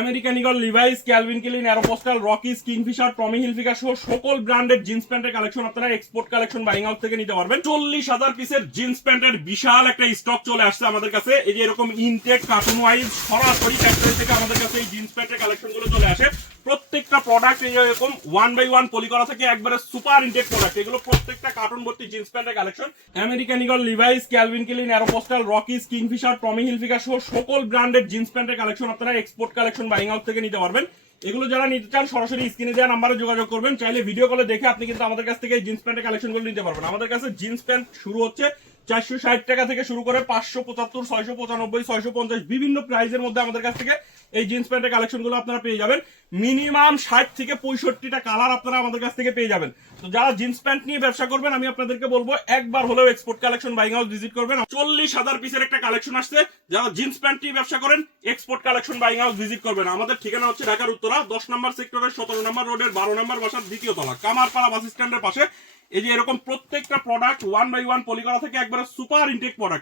American Eagle, Levi's, Calvin Klein, Aeropostale, Rockies, Kingfisher, Tommy Hilfiger সহ সকল ব্র্যান্ডের jeans প্যান্টের কালেকশন আপনারা এক্সপোর্ট কালেকশন বাইং হাউস থেকে নিতে পারবেন। 40,000 পিসের জিন্স প্যান্টের বিশাল একটা স্টক চলে আসছে আমাদের কাছে। এই যে এরকম ইনটেক কার্টুন ওয়াইজ সরাসরি ফ্যাক্টরি থেকে আমাদের কাছে এই জিন্স প্যান্টের কালেকশন গুলো চলে আসে। প্রত্যেকটা প্রোডাক্ট এই এরকম 1/1 পলি করা থাকে, একবারে সুপার ইনটেক প্রোডাক্ট। এগুলো প্রত্যেকটা কার্টুন ভর্তি জিন্স প্যান্টের collection. American Eagle, Levi's, Calvin Klein, Aeropostale, Rockies, Kingfisher, Tommy Hilfiger সহ সকল ব্র্যান্ডের জিন্স প্যান্টের কালেকশন আপনারা এক্সপোর্ট কালেকশন বাইং হাউস থেকে নিতে পারবেন। এগুলো যারা নিতে চান সরাসরি স্ক্রিনে দেওয়া নাম্বারে যোগাযোগ করবেন। চাইলে ভিডিও কলে দেখে আপনি কিন্তু আমাদের কাছ থেকে জিন্স প্যান্টের কালেকশন গুলো নিতে পারবেন। আমাদের কাছে জিন্স প্যান্ট শুরু হচ্ছে 460 টাকা থেকে শুরু করে 575, 695, 650 বিভিন্ন প্রাইসের মধ্যে আমাদের কাছ থেকে এই জিন্স প্যান্টের কালেকশন গুলো আপনারা পেয়ে যাবেন। মিনিমাম 60 থেকে 65টা কালার আপনারা আমাদের কাছ থেকে পেয়ে যাবেন। তো যারা জিন্স প্যান্ট নিয়ে ব্যবসা করবেন আমি আপনাদেরকে বলবো একবার হলেও export collection buying house visit করবেন। 40,000 পিসের একটা কালেকশন আসছে। যারা জিন্স প্যান্ট নিয়ে ব্যবসা করেন export collection buying house visit করবেন। আমাদের ঠিকানা হচ্ছে ঢাকার উত্তরা 10 নম্বর সেক্টরের 17 নম্বর রোডের 12 নম্বর বাসার দ্বিতীয় তলা, কামারপাড়া বাস স্ট্যান্ডের পাশে। এই যে এরকম প্রত্যেকটা প্রোডাক্ট 1/1 পলি করা থেকে একবারে সুপার ইনটেক প্রোডাক্ট।